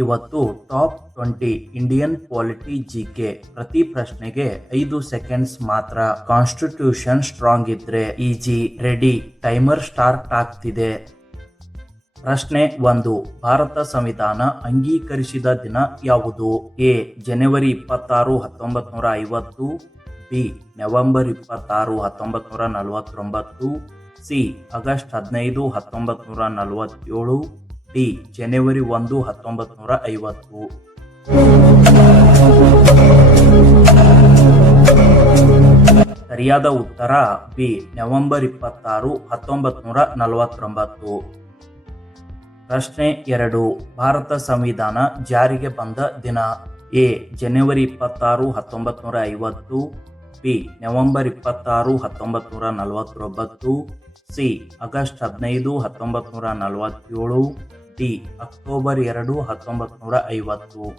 ಇವತ್ತು top 20 Indian polity GK. ಪ್ರತಿ ಪ್ರಶ್ನೆಗೆ 5 ಸೆಕೆಂಡ್ಸ್ ಮಾತ್ರ. ಕಾನ್ಸ್ಟಿಟ್ಯೂಷನ್ ಸ್ಟ್ರಾಂಗ್ ಇದ್ರೆ ಈಜಿ. ರೆಡಿ, ಟೈಮರ್ ಸ್ಟಾರ್ಟ್ ಆಗ್ತಿದೆ. ಪ್ರಶ್ನೆ 1. ಭಾರತ ಸಂವಿಧಾನ ಅಂಗೀಕರಿಸಿದ ದಿನ ಯಾವುದು? ಎ. ಜನವರಿ 26, 1950. ಬಿ. ನವೆಂಬರ್ 26, 1949. ಸಿ. ಆಗಸ್ಟ್ 15, 1947. ಡಿ. ಜನವರಿ 1, 1950. ಸರಿಯಾದ ಉತ್ತರ ಬಿ. ನವೆಂಬರ್ 26, 1949. ಪ್ರಶ್ನೆ 2. ಭಾರತ ಸಂವಿಧಾನ ಜಾರಿಗೆ ಬಂದ ದಿನ? ಎ. ಜನವರಿ 26, 1950. ಬಿ. ನವೆಂಬರ್ 26, 1949. ಸಿ. ಆಗಸ್ಟ್ 15, 1947. ಡಿ. ಅಕ್ಟೋಬರ್ 2, 1950.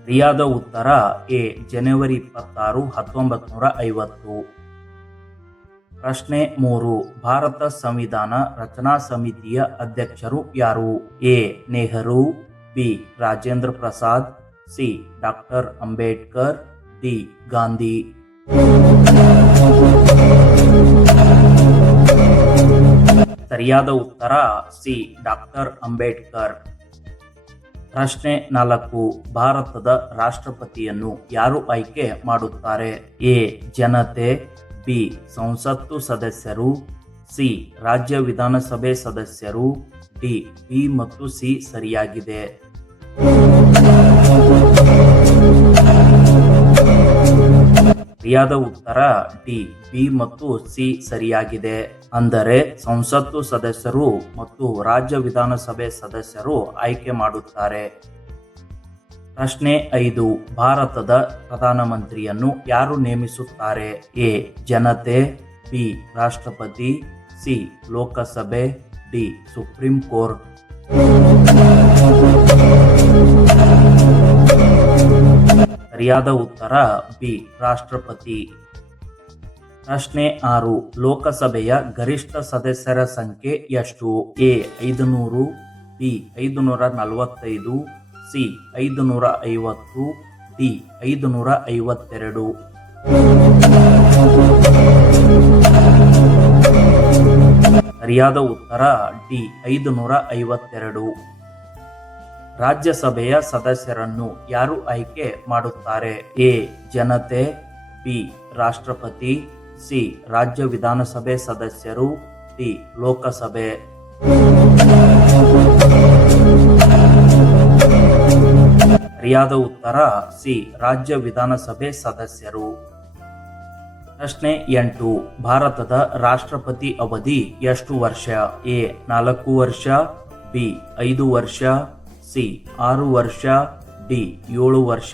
ಸರಿಯಾದ ಉತ್ತರ ಎ. ಜನವರಿ 26, 1950. ಪ್ರಶ್ನೆ 3. ಭಾರತ ಸಂವಿಧಾನ ರಚನಾ ಸಮಿತಿಯ ಅಧ್ಯಕ್ಷರು ಯಾರು? A. Nehru. B. Rajendra Prasad. C. Doctor Ambedkar. D. Gandhi. ಸರಿಯಾದ ಉತ್ತರ ಸಿ. ಡಾಕ್ಟರ್ ಅಂಬೇಡ್ಕರ್. ಪ್ರಶ್ನೆ 4. ಭಾರತದ ರಾಷ್ಟ್ರಪತಿಯನ್ನು ಯಾರು ಆಯ್ಕೆ ಮಾಡುತ್ತಾರೆ? ಎ. ಜನತೆ. ಬಿ. ಸಂಸತ್ತು ಸದಸ್ಯರು. ಸಿ. ರಾಜ್ಯ ವಿಧಾನಸಭೆ ಸದಸ್ಯರು. ಡಿ. ಬಿ ಮತ್ತು ಸಿ ಸರಿಯಾಗಿದೆ. ಸರಿಯಾದ ಉತ್ತರ ಡಿ. ಬಿ ಮತ್ತು ಸಿ ಸರಿಯಾಗಿದೆ. ಅಂದರೆ ಸಂಸತ್ತು ಸದಸ್ಯರು ಮತ್ತು ರಾಜ್ಯ ವಿಧಾನಸಭೆ ಸದಸ್ಯರು ಆಯ್ಕೆ ಮಾಡುತ್ತಾರೆ. ಪ್ರಶ್ನೆ 5. ಭಾರತದ ಪ್ರಧಾನಮಂತ್ರಿಯನ್ನು ಯಾರು ನೇಮಿಸುತ್ತಾರೆ? ಎ. ಜನತೆ. ಬಿ. ರಾಷ್ಟ್ರಪತಿ. ಸಿ. ಲೋಕಸಭೆ. ಡಿ. Supreme court. ಸರಿಯಾದ ಉತ್ತರ ಬಿ. ರಾಷ್ಟ್ರಪತಿ. ಪ್ರಶ್ನೆ 6. ಲೋಕಸಭೆಯ ಗರಿಷ್ಠ ಸದಸ್ಯರ ಸಂಖ್ಯೆ ಎಷ್ಟು? ಎ. 500. ಬಿ. 545. ಸಿ. 550. ಡಿ. 552. ಸರಿಯಾದ ಉತ್ತರ ಡಿ. 552. ರಾಜ್ಯಸಭೆಯ ಸದಸ್ಯರನ್ನು ಯಾರು ಆಯ್ಕೆ ಮಾಡುತ್ತಾರೆ? ಎ. ಜನತೆ. ಬಿ. ರಾಷ್ಟ್ರಪತಿ. ಸಿ. ರಾಜ್ಯ ವಿಧಾನಸಭೆ ಸದಸ್ಯರು. ಡಿ. ಲೋಕಸಭೆ. ಸರಿಯಾದ ಉತ್ತರ ಸಿ. ರಾಜ್ಯ ವಿಧಾನಸಭೆ ಸದಸ್ಯರು. ಪ್ರಶ್ನೆ 8. ಭಾರತದ ರಾಷ್ಟ್ರಪತಿ ಅವಧಿ ಎಷ್ಟು ವರ್ಷ? ಎ. 4 ವರ್ಷ. ಬಿ. 5 ವರ್ಷ. ಸಿ. 6 ವರ್ಷ. ಡಿ. 7 ವರ್ಷ.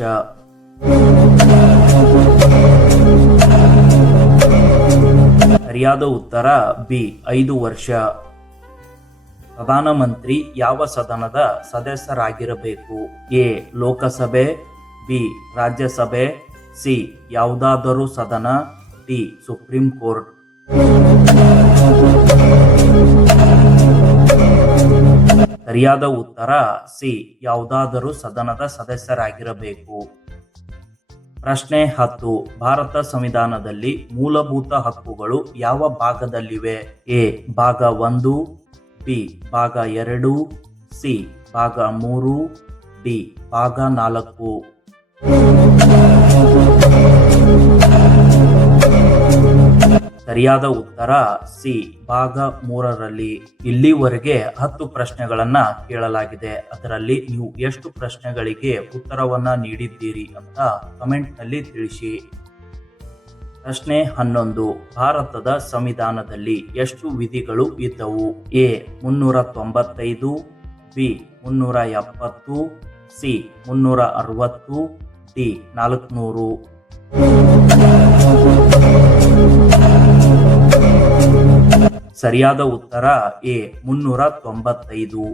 ಸರಿಯಾದ ಉತ್ತರ ಬಿ. 5 ವರ್ಷ. ಪ್ರಧಾನಮಂತ್ರಿ ಯಾವ ಸದನದ ಸದಸ್ಯರಾಗಿರಬೇಕು? ಎ. ಲೋಕಸಭೆ. ಬಿ. ರಾಜ್ಯಸಭೆ. ಸಿ. ಯಾವುದಾದರೂ ಸದನ. ಡಿ. Supreme court. ಸರಿಯಾದ ಉತ್ತರ ಸಿ. ಯಾವುದಾದರೂ ಸದನದ ಸದಸ್ಯರಾಗಿರಬೇಕು. ಪ್ರಶ್ನೆ 10. ಭಾರತ ಸಂವಿಧಾನದಲ್ಲಿ ಮೂಲಭೂತ ಹಕ್ಕುಗಳು ಯಾವ ಭಾಗದಲ್ಲಿವೆ? ಎ. ಭಾಗ 1. ಬಿ. ಭಾಗ 2. ಸಿ. ಭಾಗ 3. ಡಿ. ಭಾಗ 4. ಸರಿಯಾದ ಉತ್ತರ ಸಿ. ಭಾಗ 3ರಲ್ಲಿ. ಇಲ್ಲಿವರೆಗೆ 10 ಪ್ರಶ್ನೆಗಳನ್ನ ಕೇಳಲಾಗಿದೆ. ಅದರಲ್ಲಿ ನೀವು ಎಷ್ಟು ಪ್ರಶ್ನೆಗಳಿಗೆ ಉತ್ತರವನ್ನ ನೀಡಿದ್ದೀರಿ ಅಂತ ಕಮೆಂಟ್ ನಲ್ಲಿ ತಿಳಿಸಿ. ಪ್ರಶ್ನೆ 11. ಭಾರತದ ಸಂವಿಧಾನದಲ್ಲಿ ಎಷ್ಟು ವಿಧಿಗಳು ಇದ್ದವು? ಎ. 395. ಬಿ. 370. ಸಿ. 360. ಡಿ. 400. ಸರಿಯಾದ ಉತ್ತರ ಎ. 395.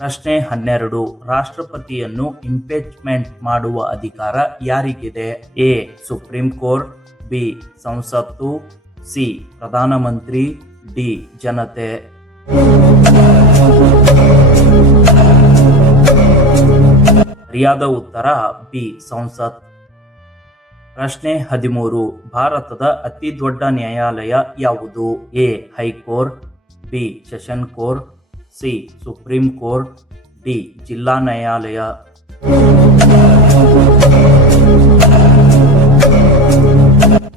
ಪ್ರಶ್ನೆ 12. ರಾಷ್ಟ್ರಪತಿಯನ್ನು ಇಂಪೀಚ್ಮೆಂಟ್ ಮಾಡುವ ಅಧಿಕಾರ ಯಾರಿಗಿದೆ? ಎ. Supreme court. ಬಿ. ಸಂಸತ್ತು. ಸಿ. ಪ್ರಧಾನಮಂತ್ರಿ. ಡಿ ಜನತೆ. ಸರಿಯಾದ ಉತ್ತರ ಬಿ ಸಂಸತ್. ಪ್ರಶ್ನೆ 13. ಭಾರತದ ಅತಿ ದೊಡ್ಡ ನ್ಯಾಯಾಲಯ ಯಾವುದು? A high court, B session court, C supreme court, D ಜಿಲ್ಲಾ ನ್ಯಾಯಾಲಯ.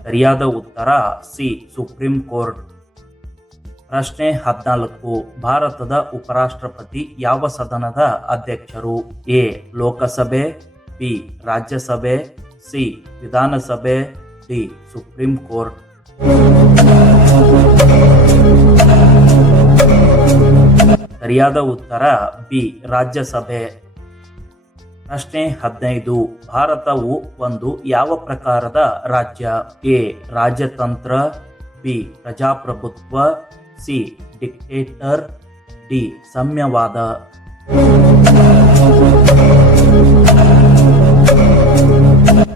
ಸರಿಯಾದ ಉತ್ತರ ಸಿ ಸುಪ್ರೀಂ ಕೋರ್ಟ್. ಪ್ರಶ್ನೆ 14. ಭಾರತದ ಉಪರಾಷ್ಟ್ರಪತಿ ಯಾವ ಸದನದ ಅಧ್ಯಕ್ಷರು? ಎ ಲೋಕಸಭೆ, ಬಿ ರಾಜ್ಯಸಭೆ, ಸಿ ವಿಧಾನಸಭೆ, ಡಿ ಸುಪ್ರೀಂ ಕೋರ್ಟ್. ಸರಿಯಾದ ಉತ್ತರ ಬಿ ರಾಜ್ಯಸಭೆ. ಪ್ರಶ್ನೆ 15. ಭಾರತವು ಒಂದು ಯಾವ ಪ್ರಕಾರದ ರಾಜ್ಯ? ಎ ರಾಜತಂತ್ರ, ಬಿ ಪ್ರಜಾಪ್ರಭುತ್ವ, ಸಿ ಡಿಕ್ಟೇಟರ್, ಡಿ ಸಾಮ್ಯವಾದ.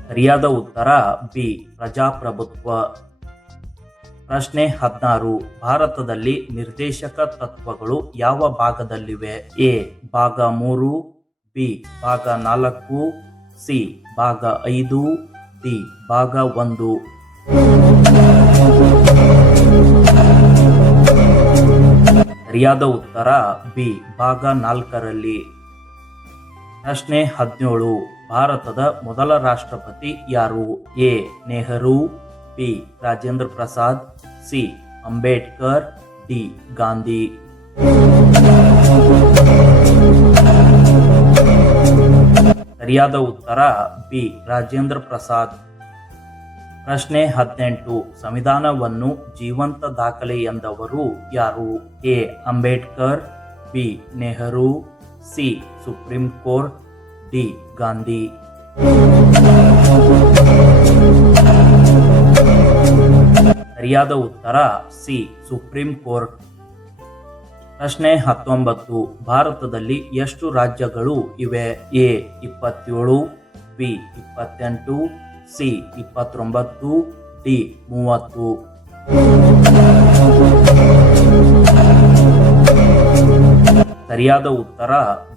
ಸರಿಯಾದ ಉತ್ತರ ಬಿ ಪ್ರಜಾಪ್ರಭುತ್ವ. ಪ್ರಶ್ನೆ 16. ಭಾರತದಲ್ಲಿ ನಿರ್ದೇಶಕ ತತ್ವಗಳು ಯಾವ ಭಾಗದಲ್ಲಿವೆ? ಎ ಭಾಗ 3, ಬಿ ಭಾಗ 4, ಸಿ ಭಾಗ 5, ಡಿ ಭಾಗ 1. ಸರಿಯಾದ ಉತ್ತರ ಬಿ ಭಾಗ 4ರಲ್ಲಿ. ಪ್ರಶ್ನೆ 17. ಭಾರತದ ಮೊದಲ ರಾಷ್ಟ್ರಪತಿ ಯಾರು? A Nehru, B Rajendra Prasad, C Ambedkar, D Gandhi. ಸರಿಯಾದ ಉತ್ತರ ಬಿ ರಾಜೇಂದ್ರ ಪ್ರಸಾದ್. ಪ್ರಶ್ನೆ 18. ಸಂವಿಧಾನವನ್ನು ಜೀವಂತ ದಾಖಲೆ ಎಂದವರು ಯಾರು? A Ambedkar, B Nehru, C supreme court, D Gandhi. ಸರಿಯಾದ ಉತ್ತರ ಸಿ ಸುಪ್ರೀಂ ಕೋರ್ಟ್. ಪ್ರಶ್ನೆ 19. ಭಾರತದಲ್ಲಿ ಎಷ್ಟು ರಾಜ್ಯಗಳು ಇವೆ? A 27, B 28, C 29, D 30. ಸರಿಯಾದ ಉತ್ತರ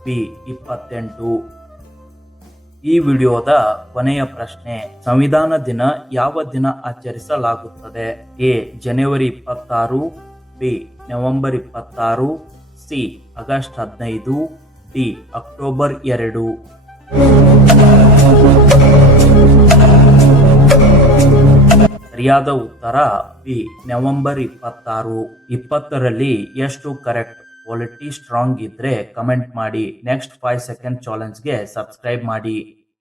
ಬಿ 28. ಈ ವಿಡಿಯೋದ ಕೊನೆಯ ಪ್ರಶ್ನೆ. ಸಂವಿಧಾನ ದಿನ ಯಾವ ದಿನ ಆಚರಿಸಲಾಗುತ್ತದೆ? ಎ ಜನವರಿ 26, ಬಿ ನವೆಂಬರ್ 26, ಸಿ ಆಗಸ್ಟ್ 15, ಡಿ ಅಕ್ಟೋಬರ್ 2. ಸರಿಯಾದ ಉತ್ತರ ಬಿ ನವೆಂಬರ್ 26. 20ರಲ್ಲಿ ಎಷ್ಟು ಕರೆಕ್ಟ್? ಕ್ವಾಲಿಟಿ ಸ್ಟ್ರಾಂಗ್ ಇದ್ರೆ ಕಮೆಂಟ್ ಮಾಡಿ. ನೆಕ್ಸ್ಟ್ 5 ಸೆಕೆಂಡ್ ಚಾಲೆಂಜ್ಗೆ ಸಬ್ಸ್ಕ್ರೈಬ್ ಮಾಡಿ.